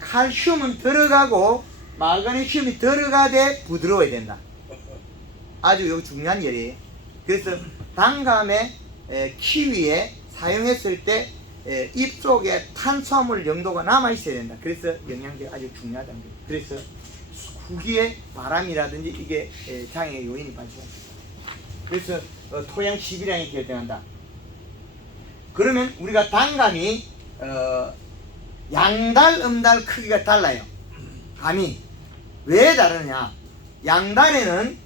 칼슘은 들어가고 마그네슘이 들어가되 부드러워야 된다. 아주 요 중요한 예리에요. 그래서 단감에 키위에 사용했을 때 잎 속에 탄수화물 영도가 남아 있어야 된다. 그래서 영양제가 아주 중요하다는 거예요. 그래서 후기에 바람이라든지 이게 장애 요인이 발생합니다. 그래서 토양 시비량이 결정한다. 그러면 우리가 단감이 양달, 음달 크기가 달라요. 감이 왜 다르냐? 양달에는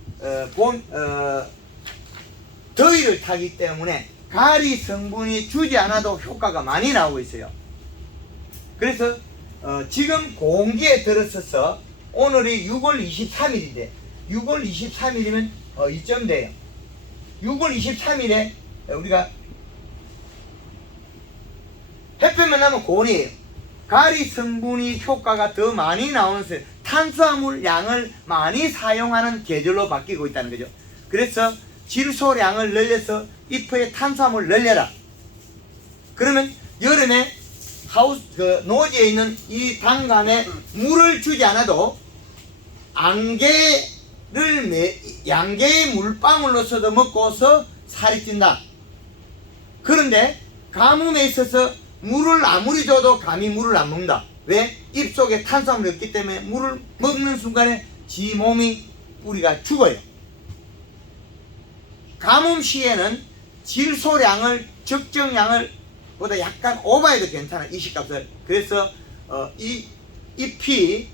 더위를 타기 때문에 가리 성분이 주지 않아도 효과가 많이 나오고 있어요. 그래서 지금 공기에 들어서서 오늘이 6월 23일인데 6월 23일이면 이쯤 돼요. 6월 23일에 우리가 햇볕만 나면 고온이에요. 가리 성분이 효과가 더 많이 나오면서 탄수화물 양을 많이 사용하는 계절로 바뀌고 있다는 거죠. 그래서 질소량을 늘려서 잎의 탄수화물을 늘려라. 그러면 여름에 노지에 있는 이 단감에 물을 주지 않아도 양계의 물방울 넣어서도 먹고서 살이 찐다. 그런데 가뭄에 있어서 물을 아무리 줘도 감이 물을 안 먹는다. 왜? 입속에 탄수화물이 없기 때문에 물을 먹는 순간에 지 몸이 우리가 죽어요. 가뭄 시에는 질소량을 적정량을 보다 약간 오버해도 괜찮아, 이식값을. 그래서 이 잎이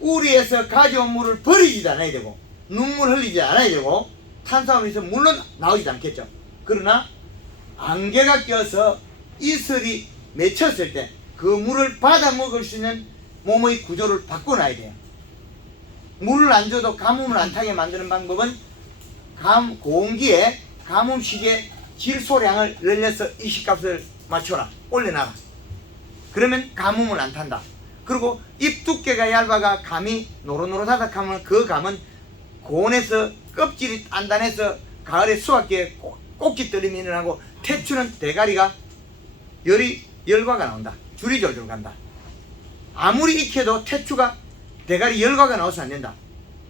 뿌리에서 가져온 물을 버리지도 않아야 되고 눈물 흘리지 않아야 되고 탄수화물이 있으면 물론 나오지 않겠죠. 그러나 안개가 껴서 이슬이 맺혔을 때 그 물을 받아 먹을 수 있는 몸의 구조를 바꿔놔야 돼요. 물을 안 줘도 가뭄을 안 타게 만드는 방법은 공기에 가뭄 시기에 질소량을 늘려서 이식값을 맞춰라, 올려놔라. 그러면 가뭄을 안 탄다. 그리고 잎 두께가 얇아가 감이 노릇노릇하다 하면 그 감은 고온에서 껍질이 단단해서 가을에 수확기에 꼭지 떨림이 일어나고 태추는 대가리가 열과가 나온다. 줄이 졸졸 간다. 아무리 익혀도 태추가 대가리 열과가 나와서 안 된다.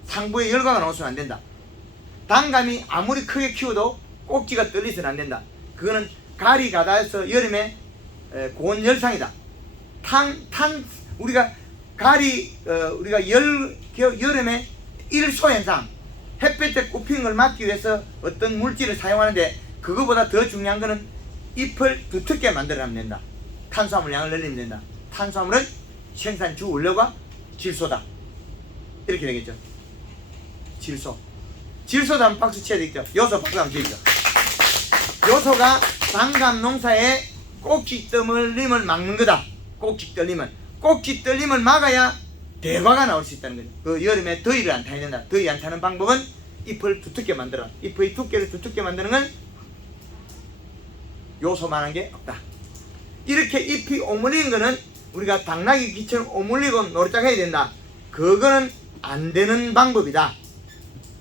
상부에 열과가 나와서 안 된다. 단감이 아무리 크게 키워도 꼭지가 떨리서는 안 된다. 그거는 가리 가다해서 여름에 고온 열상이다. 우리가 여름에 일소현상, 햇볕에 굽히는 걸 막기 위해서 어떤 물질을 사용하는데 그거보다 더 중요한 거는 잎을 두텁게 만들어내면 된다. 탄수화물 양을 늘리면 된다. 탄수화물은 생산 주 원료가 질소다. 이렇게 되겠죠. 질소도 한 박수 쳐야 되겠죠. 요소 박수 한번 쳐야죠. 요소가 단감 농사의 꼭지 떨림을 막는 거다. 꼭지 떨림을 막아야 대과가 나올 수 있다는 거죠. 그 여름에 더위를 안 타야 된다. 더위 안 타는 방법은 잎을 두텁게 만들어. 잎의 두께를 두텁게 만드는 건 요소만한 게 없다. 이렇게 잎이 오므리는 거는 우리가 당나귀 귀처럼 오므리고 노릇장해야 된다. 그거는 안 되는 방법이다.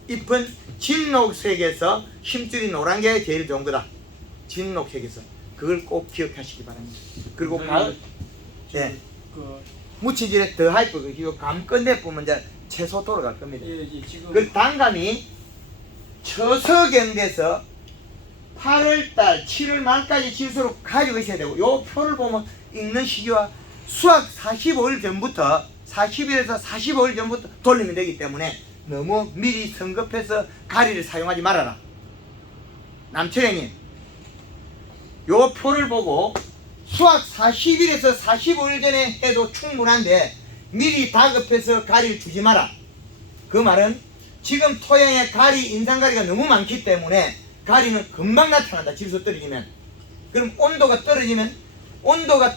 잎은 진녹색에서 힘줄이 노란 게 제일 좋은 거다. 진녹색에서. 그걸 꼭 기억하시기 바랍니다. 그리고 가을, 네. 무치질에 더 하이퍼, 이거 감 끝내 보면 이제 채소 돌아갈 겁니다. 지금 그 단감이 처서경돼서 8월달, 7월 말까지 질소를 가지고 있어야 되고, 요 표를 보면 읽는 시기와 수확 45일 전부터, 40일에서 45일 전부터 돌리면 되기 때문에 너무 미리 성급해서 가리를 사용하지 말아라. 남철형님, 요 표를 보고 수확 40일에서 45일 전에 해도 충분한데 미리 다급해서 가리를 주지 마라. 그 말은 지금 토양에 인산가리가 너무 많기 때문에 가리는 금방 나타난다. 질소 떨어지면. 그럼 온도가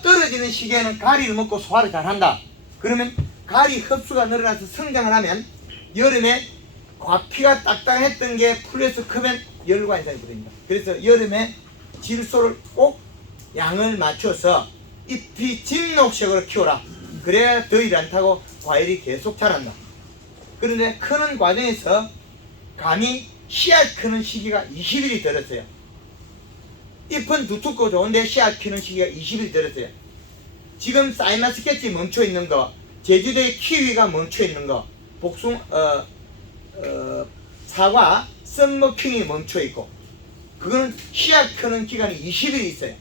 떨어지는 시기에는 가리를 먹고 소화를 잘한다. 그러면 가리 흡수가 늘어나서 성장을 하면 여름에 과피가 딱딱했던 게 풀려서 크면 열과 현상이 벌어집니다. 그래서 여름에 질소를 꼭 양을 맞춰서 잎이 진녹색으로 키워라. 그래야 더위를 안 타고 과일이 계속 자란다. 그런데 크는 과정에서 감이 씨앗 크는 시기가 20일이 들었어요. 잎은 두텁고 좋은데 씨앗 키는 시기가 20일이 들었어요. 지금 사이마스켓이 멈춰 있는 거, 제주도의 키위가 멈춰 있는 거, 사과, 썬머킹이 멈춰 있고, 그거는 씨앗 크는 기간이 20일이 있어요.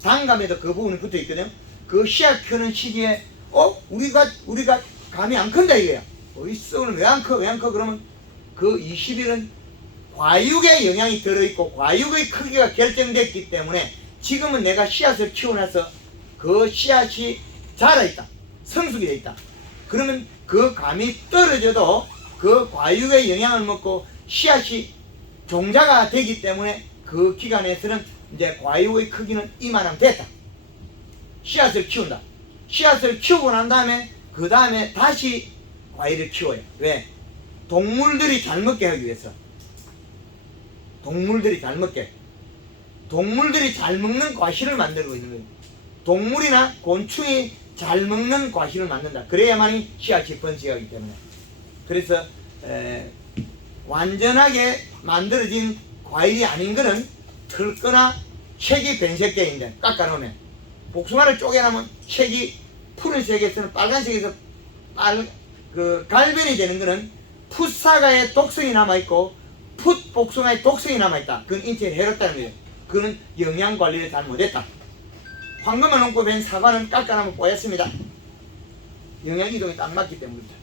단감에도 그 부분이 붙어 있거든요. 그 씨앗 크는 시기에 우리가 감이 안 큰다 이거야. 있어 오늘 왜 안 커? 그러면 그 20일은 과육의 영향이 들어있고 과육의 크기가 결정됐기 때문에 지금은 내가 씨앗을 키워놔서 그 씨앗이 자라있다. 성숙이 돼 있다. 그러면 그 감이 떨어져도 그 과육의 영향을 먹고 씨앗이 종자가 되기 때문에 그 기간에서는 이제 과육의 크기는 이만하면 됐다. 씨앗을 키운다. 씨앗을 키우고 난 다음에 그 다음에 다시 과일을 키워요. 왜? 동물들이 잘 먹게 하기 위해서. 동물들이 잘 먹는 과실을 만들고 있는 거예요. 동물이나 곤충이 잘 먹는 과실을 만든다. 그래야만이 씨앗이 번식하기 때문에. 그래서 완전하게 만들어진 과일이 아닌 거는 털거나 색이 변색되어 있는데 깎아놓으면 복숭아를 쪼개놓으면 색이 푸른색에서는 빨간색에서 그 갈변이 되는 거는 풋사과의 독성이 남아있고 풋복숭아의 독성이 남아있다. 그건 인체에 해롭다는 거예요. 그거는 영양 관리를 잘 못했다. 황금을 얹고 벤 사과는 깎아나면 뽀얗습니다. 영양 이동이 딱 맞기 때문입니다.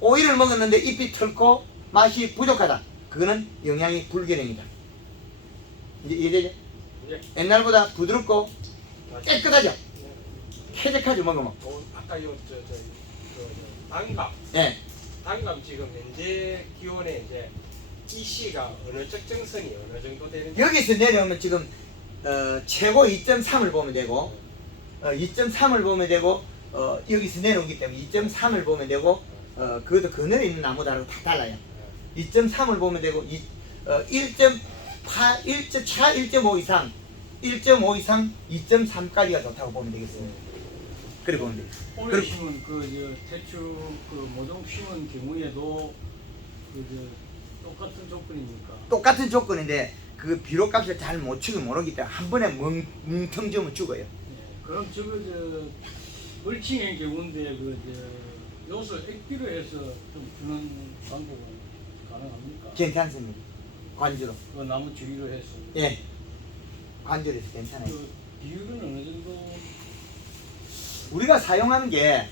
오이를 먹었는데 잎이 털고 맛이 부족하다. 그거는 영양이 불균형이다. 이제 이해되죠? 예. 옛날보다 부드럽고 깨끗하죠? 예. 쾌적하죠 먹으면. 아까 단감, 예. 단감 지금 현재 기온에 이제 이시가 어느 적정선이 어느 정도 되는지. 여기서 내려오면 지금 최고 2.3을 보면 되고 2.3을 보면 되고 여기서 내려오기 때문에 2.3을 보면 되고 그것도 그늘에 있는 나무들하고 다 달라요. 2.3을 보면 되고 1.8, 차 1.5 이상 1.5 이상 2.3까지가 좋다고 보면 되겠어요. 그래 보면 돼요. 오래 심은 대추 모종 심은 경우에도 똑같은 조건입니까? 똑같은 조건인데 그 비료값을 잘 못 치고 모르기 때문에 한 번에 뭉텅 지으면 죽어요. 예. 그럼 멀칭의 경우인데 요소 액비로 해서 좀 주는 방법은 가능합니까? 괜찮습니다. 관주로. 그 나무 주위로 해서. 예. 관주로 해서 괜찮아요. 그 비율은 어느 정도? 우리가 사용하는 게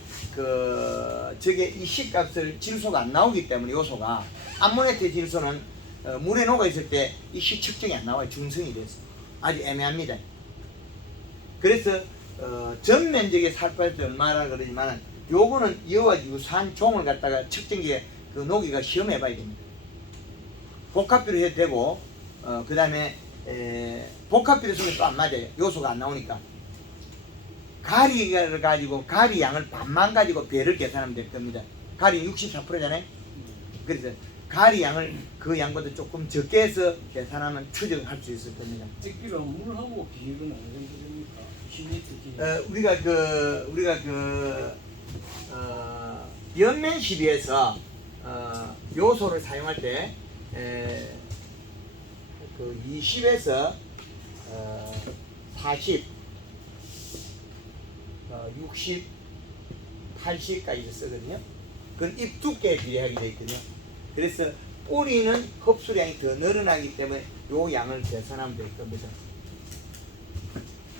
저게 이 식값을 질소가 안 나오기 때문에 요소가 암모니트 질소는 물에 녹아 있을 때 이 식 측정이 안 나와요. 중성이 돼서 아주 애매합니다. 그래서 전 면적의 살파이트 얼마나 그러지만 요거는 이와 유사한 종을 갖다가 측정기에 그 녹이가 시험해봐야 됩니다. 복합비로 해도 되고 그 다음에 복합비로 쓰면 또 안 맞아요. 요소가 안 나오니까. 가리를 가지고 가리 양을 반만 가지고 배를 계산하면 될 겁니다. 가리 64%잖아요. 그래서 가리 양을 그 양보다 조금 적게 해서 계산하면 추정할 수 있을 겁니다. 액비로 물하고 비율은 어느 정도 됩니까? 10리터 기준. 우리가 연면 시비에서 요소를 사용할 때 그 20에서 40 60, 80까지 쓰거든요. 그건 잎 두께에 비례하게 되어 있거든요. 그래서 뿌리는 흡수량이 더 늘어나기 때문에 요 양을 계산하면 될 겁니다.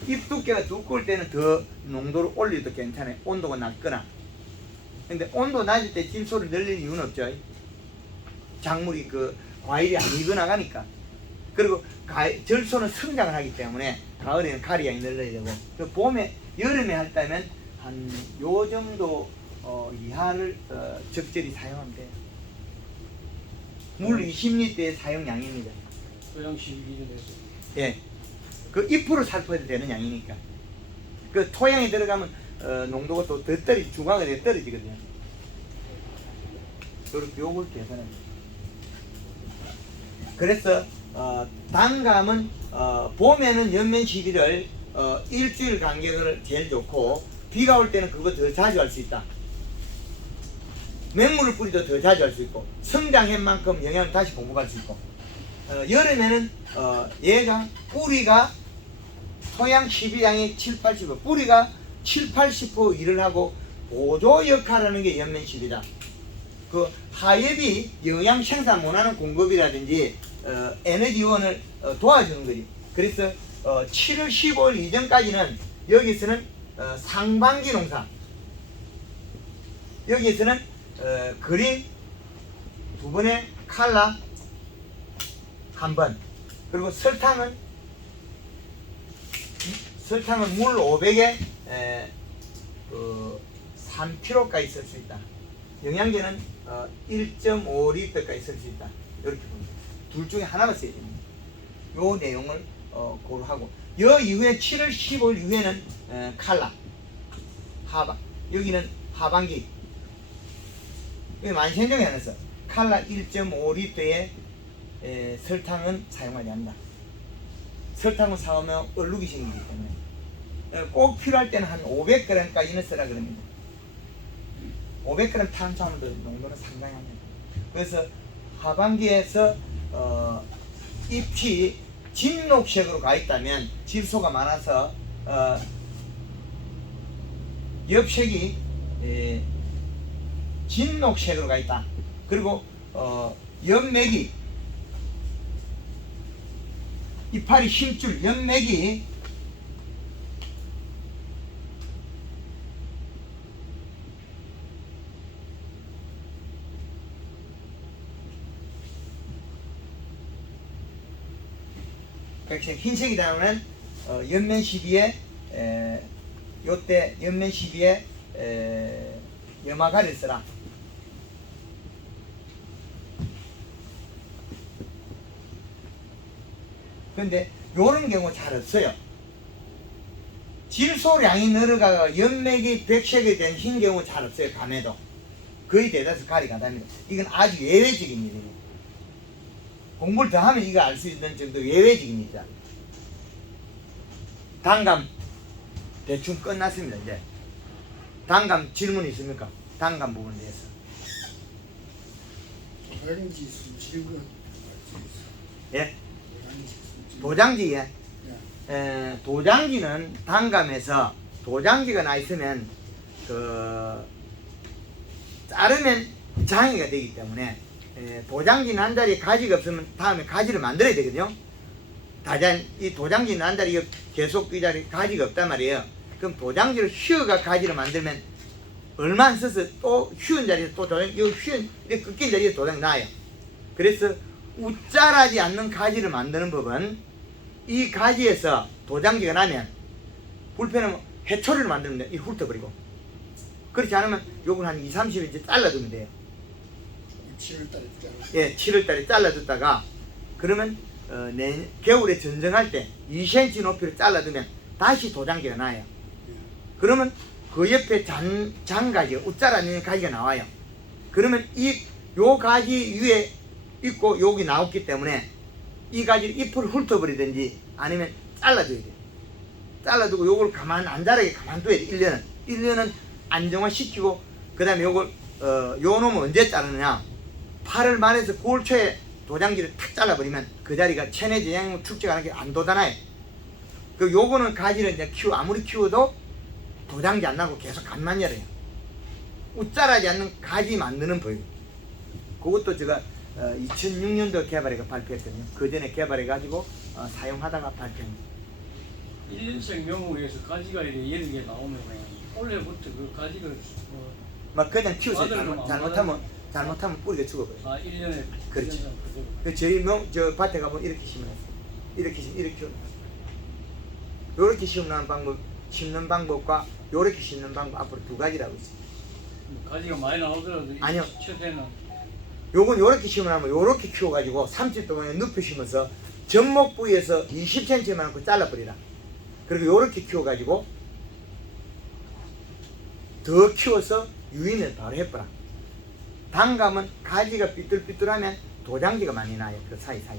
잎 두께가 두꺼울 때는 더 농도를 올려도 괜찮아요. 온도가 낮거나. 근데 온도 낮을 때 질소를 늘릴 이유는 없죠. 작물이 과일이 안 익어나가니까. 그리고 질소는 성장을 하기 때문에 가을에는 가리양이 늘려야 되고 봄에 여름에 할 때면 한 요 정도 이하를 적절히 사용하면 돼요. 물 20리터의 사용량입니다. 소양 12기준에서. 예. 그 잎으로 살포해도 되는 양이니까. 그 토양에 들어가면 농도가 또 더 중화가 더 떨어지거든요. 요걸 계산합니다. 그래서 단감은 봄에는 연면 시비를 일주일 간격을 제일 좋고 비가 올 때는 그거 더 자주 할 수 있다. 맹물을 뿌리도 더 자주 할 수 있고 성장한 만큼 영양을 다시 공급할 수 있고 여름에는 얘가 뿌리가 토양 12양의 7, 80% 뿌리가 7, 80% 일을 하고 보조 역할을 하는 게 연면 시비다. 그 하엽이 영양 생산 못하는 공급이라든지 에너지원을 도와주는 거지. 그래서 7월 15일 이전까지는 여기서는 상반기 농사, 여기서는 그린 2번에 칼라 1번, 그리고 설탕은 물 500에 3kg까지 쓸 수 있다. 영양제는 1.5리터까지 쓸 수 있다. 이렇게 봅니다. 둘 중에 하나만 써야 됩니다. 요 내용을 고려하고 요 이후에 7월 15일 이후에는 칼라 여기는 하반기 여기 만생종에 하면서 칼라 1.5리터에 설탕은 사용하지 않는다. 설탕을 사오면 얼룩이 생기기 때문에 꼭 필요할 때는 한 500g까지는 쓰라 그럽니다. 500g 탄수화물 농도는 상당히 합니다. 그래서 하반기에서 잎이 진녹색으로 가 있다면 질소가 많아서 엽색이 진녹색으로 가 있다. 그리고 연맥이 이파리 힘줄 연맥이 흰색이라면 연면 시비에 요때 연면 시비에 염화가를 써라. 근데 요런 경우 잘 없어요. 질소량이 늘어가 연맥이 백색이 된 흰 경우 잘 없어요. 감에도 거의 대다수 가리 가답니다. 이건 아주 예외적인 일이에요. 공부를 더 하면 이거 알 수 있는 정도 예외적입니다. 단감 대충 끝났습니다. 이제 단감 질문 있습니까? 단감 부분에 대해서. 도장지 숨쉬는 거. 예? 도장지 숨쉬는 거. 도장지에 예. 도장지는 단감에서 도장지가 나 있으면 자르면 장애가 되기 때문에 도장지 난 자리에 가지가 없으면 다음에 가지를 만들어야 되거든요. 이 도장지 난 자리에 계속 이 자리에 가지가 없단 말이에요. 그럼 도장지를 휘어가 가지를 만들면 얼마 안 써서 또 휘은 자리에 또 도장, 이 휘은 이렇게 꺾인 자리에 도장이 나요. 그래서 우짜라지 않는 가지를 만드는 법은 이 가지에서 도장지가 나면 불펜은 해초리를 만들면 돼요. 이 훑어버리고. 그렇지 않으면 요걸 한 2, 30일 잘라두면 돼요. 7월달에 주잖아. 예, 7월달에 잘라뒀다가 그러면 겨울에 전정할 때 2cm 높이로 잘라두면 다시 도장지가 나요. 그러면 그 옆에 장가지, 웃자라는 가지가 나와요. 그러면 요 가지 위에 있고 여기 나왔기 때문에 이 가지를 잎을 훑어버리든지 아니면 잘라줘야 돼요. 잘라두고 요걸 안 자라게 가만둬야 돼. 1년은. 1년은 안정화시키고 그 다음에 요걸 요 놈은 언제 자르느냐, 8월 말에서 9월 초에 도장지를 탁 잘라버리면 그 자리가 체내 전향 축제가 하는 게 안 돋아나요. 그 요거는 가지를 이제 아무리 키워도 도장지 안 나고 계속 간만 열어요. 웃자라지 않는 가지 만드는 법. 그것도 제가 2006년도 개발해가 발표했거든요. 그 전에 개발해가지고 사용하다가 발표합니다. 1년생 명목에서 가지가 이렇게 여러 개 나오면 올해부터 그 가지를 막 그냥 키우세요. 아들은 잘못하면 뿌리가 죽어버려요. 1년에 그렇지. 그 저희 저 밭에 가보면 이렇게 심어놨어요. 이렇게 요렇게 심는 방법과 요렇게 심는 방법 앞으로 두 가지라고 있어요. 가지가 많이 나오더라도 아니요. 최대는 요건 요렇게 심으면 요렇게 키워가지고 30도 방에 눕혀 심어서 접목 부위에서 20cm만큼 잘라버리라. 그리고 요렇게 키워가지고 더 키워서 유인을 바로 해버라. 단감은 가지가 삐뚤삐뚤하면 도장지가 많이 나요. 그 사이사이.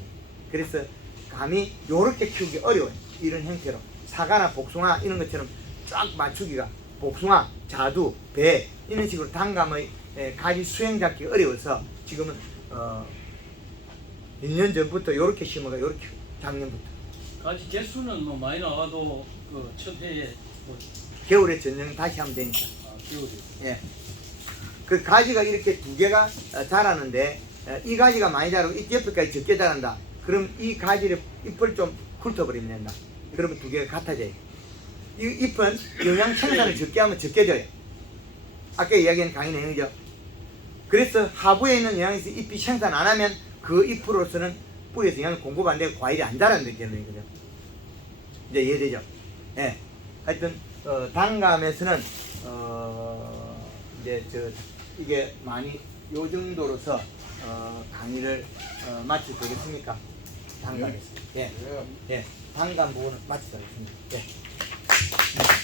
그래서 감이 요렇게 키우기 어려워요. 이런 형태로. 사과나 복숭아 이런 것처럼 쫙 맞추기가, 복숭아, 자두, 배 이런 식으로 단감의 가지 수행 잡기 어려워서 지금은 1년 전부터 요렇게 심어가 요렇게 작년부터 가지 개수는 뭐 많이 나와도 그 첫 해에 뭐 겨울에 전쟁 다시 하면 되니까. 겨울에 예. 그 가지가 이렇게 두 개가 자라는데 이 가지가 많이 자라고 이 옆에까지 적게 자란다. 그럼 이 가지를 잎을 좀 훑어버리면 된다. 그러면 두 개가 같아져요. 이 잎은 영양 생산을 적게 하면 적게 져요. 아까 이야기한 강의 내용이죠. 그래서 하부에 있는 영양이 있어 잎이 생산 안 하면 그 잎으로서는 뿌리에서 영양 공급 안 되고 과일이 안 자란다는 얘기거든요. 이제 이해되죠? 예. 하여튼 단감에서는 이제 이게 많이 요 정도로서 강의를 마치도 되겠습니까? 단감에서. 예. 예. 단감 부분은 마치도록 하겠습니다. 예.